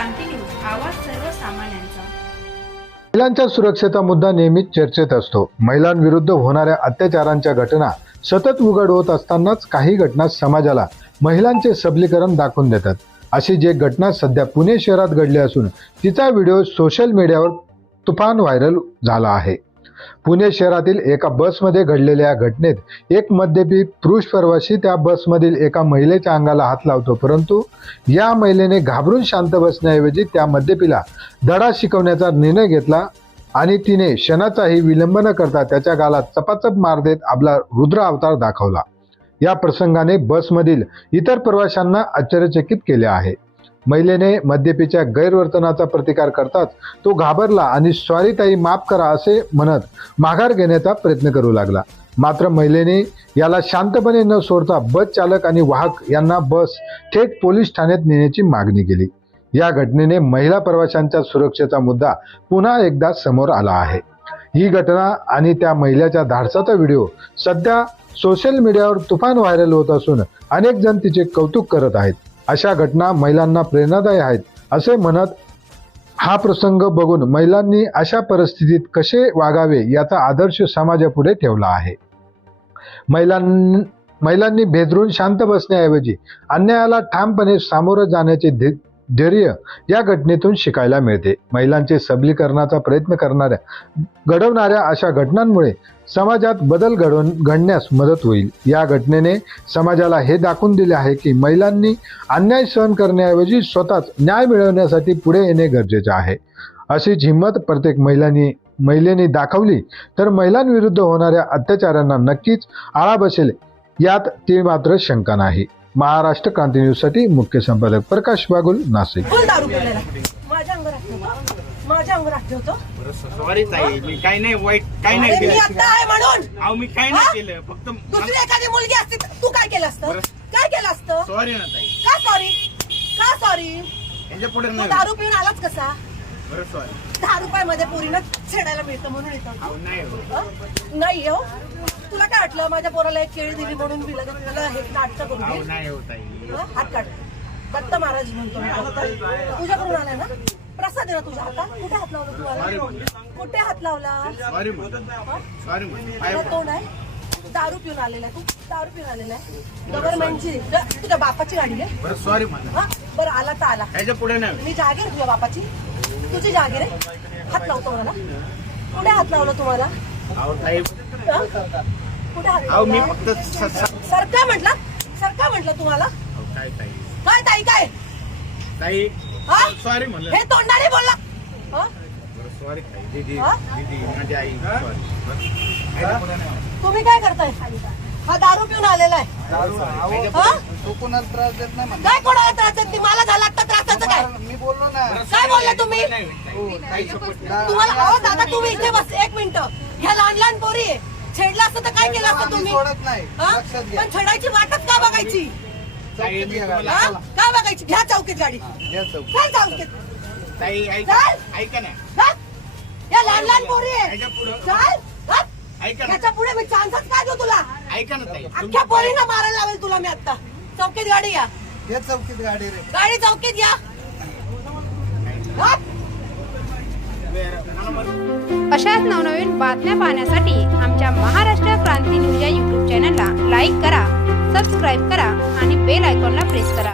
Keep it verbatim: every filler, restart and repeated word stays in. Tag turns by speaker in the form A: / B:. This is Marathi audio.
A: क्रांती न्यूज, आवाज सर्वसामान्यांचा।
B: महिलांच्या सुरक्षेचा मुद्दा नेहमीच चर्चेत असतो। महिलांविरुद्ध होणाऱ्या अत्याचारांच्या घटना सतत उघड होत असतानाच काही घटना समाजाला महिलांचे सबलीकरण दाखवून देतात। अशी जी घटना सध्या पुणे शहरात घडली असून तिचा व्हिडिओ सोशल मीडियावर तुफान व्हायरल झाला आहे। पुणे शहरातील एका बसमध्ये घडलेल्या घटनेत एक मद्यपी पुरुष प्रवासी त्या बसमधील एका महिलेच्या अंगाला हात लावतो, परंतु या महिलेने घाबरून शांत बसण्याऐवजी त्या मद्यपीला धडा शिकवण्याचा निर्णय घेतला आणि तिने क्षणाचाही विलंब न करता त्याच्या गालात चपाचप मार देत आपला रुद्र अवतार दाखवला। या प्रसंगाने बसमधील इतर प्रवाशांना आश्चर्यचकित केले आहे। महिलेने मद्यपीच्या गैरवर्तनाचा प्रतिकार करताच तो घाबरला आणि सॉरी ताई, माफ करा असे म्हणत माघार घेण्याचा प्रयत्न करू लागला। मात्र महिलेने याला शांतपणे न सोडता बस चालक आणि वाहक यांना बस थेट पोलीस ठाण्यात नेण्याची मागणी केली। या घटनेने महिला प्रवाशांच्या सुरक्षेचा मुद्दा पुन्हा एकदा समोर आला आहे। ही घटना आणि त्या महिलेच्या धाडसाचा व्हिडिओ सध्या सोशल मीडियावर तुफान व्हायरल होत असून अनेक जण तिचे कौतुक करत आहेत। अशा घटना महिलांना प्रेरणादायी आहेत असे म्हणत हा प्रसंग बघून महिलांनी अशा परिस्थितीत कसे वागावे याचा आदर्श समाजापुढे ठेवला आहे। महिलां महिलांनी भेदरून शांत बसण्याऐवजी अन्यायाला ठामपणे सामोरं जाण्याचे धैर्य या घटनेतून शिकायला मिळते। महिलांचे सबलीकरणाचा प्रयत्न करणाऱ्या घडवणाऱ्या अशा घटनांमुळे समाजात बदल घडवून घडण्यास मदत होईल। या घटनेने समाजाला हे दाखवून दिले आहे की महिलांनी अन्याय सहन करण्याऐवजी स्वतःच न्याय मिळवण्यासाठी पुढे येणे गरजेचे आहे। अशीच हिंमत प्रत्येक महिलांनी महिलेने दाखवली तर महिलांविरुद्ध होणाऱ्या अत्याचारांना नक्कीच आळा बसेल यात ती मात्र शंका नाही। महाराष्ट्र क्रांती न्यूज साठी मुख्य संपादक प्रकाश बागुल, नाशिक।
C: माझ्या अंगावर हात ठेवतो।
D: सॉरी ताई, मी काही नाही वाईट काही नाही
C: मी
D: केलं।
C: आता आहे म्हणून
D: अहो मी काही नाही केलं, फक्त
C: दुसरी एखादी मुलगी असती तर तू काय केलं असतं? काय केलं असतं?
D: सॉरी ना ताई।
C: का सॉरी? का सॉरी?
D: यांच्या पुढे
C: तू
D: नाही
C: दारू पिऊन आलाच कसा?
D: बरं सॉरी।
C: दहा रुपयामध्ये पोरीनं छेडायला मिळतं म्हणून येतो।
D: अहो नाही हो।
C: हं? नाही हो, तुला काय वाटलं माझ्या पोराला एक केळी दिली म्हणून मी लगेच तुला हे नाटक करू
D: अहो
C: दे?
D: नाही हो ताई।
C: हं? हात काढ। दत्त महाराज म्हणतो मी दत्त. तुझ्याकडून आलाय ना प्रसाद आहे ना तुझ्या हातात? कुठे हात लावला तुम्हाला? कुठे हात लावला?
D: सॉरी म्हणतो सॉरी म्हणतो
C: तुला तोंड आहे? दारू पिऊन आलेला आहे तू? दारू पिऊन आलेला आहे? गव्हर्नमेंटची तुझ्या बापाची गाडी आहे?
D: बरं सॉरी म्हणतो।
C: हा बरं, आला तर आला।
D: याच्या पुढे नाही।
C: मी जागीर आहे तुझ्या बापाची? तुझी जागीर आहे? हात लावतो मला? कुठे हात लावला तुम्हाला?
D: अहो ताई,
C: हं? कुठे हात
D: अहो मी
C: लावला?
D: फक्त स- स-
C: सर काय म्हटलं? सर काय म्हटलं तुम्हाला?
D: अहो काय ताई
C: काय ताई काय?
D: ताई
C: हा?
D: सॉरी म्हणलं।
C: हे तोंडाने बोलला? हं?
D: बरं सॉरी ताई। दीदी
C: हा?
D: दीदी माझी आई सॉरी। याच्या पुढे नाही।
C: तुम्ही काय करताय? हा दारू पिऊन आलेला आहे। हं?
E: तो कोणाला त्रास देत नाही म्हणा.
C: काय कोणाला त्रास देत नाही? मला झाला आता त्रासाचं काय?
E: मी बोललो ना.
C: काय बोलला तुम्ही?
D: नाही होत ताई। ताई support करा।
C: तुम्हाला अहो दादा तुम्ही इथे बस एक मिनिट। ह्या लहान लहान पोरी आहे, छेडला असतं तर काय केलं असतं
E: आम्ही
C: तुम्ही?
E: सोडत नाही.
C: हं?
E: लक्षात घ्या.
C: पण छेडायची वाटच का बघायची?
D: ताई मी तुम्हाला
C: हं? काय बघायची? घ्या चौकीत गाडी।
E: घ्या चौकीत.
C: काय चौकीत?
D: ताई ऐका
C: चल.
D: ऐका ना।
C: हं? या लहान लहान पोरी आहे।
D: याच्या पुढे
C: चल. हं?
D: ऐका ना।
C: याच्या पुढे मी चान्सच काय देऊ तुला?
D: ऐका ना ताई।
C: अख्ख्या पोरींना मारायला लावेल तुला मी आता। चौकीत गाडी या।
E: घ्या चौकीत गाडी रे.
C: गाडी चौकीत या। हं?
F: अशाच नवनवीन बातम्या पाहण्यासाठी आमच्या महाराष्ट्र क्रांती न्यूज या यूट्यूब चॅनलला लाईक करा, सबस्क्राईब करा आणि बेल आयकॉनला प्रेस करा।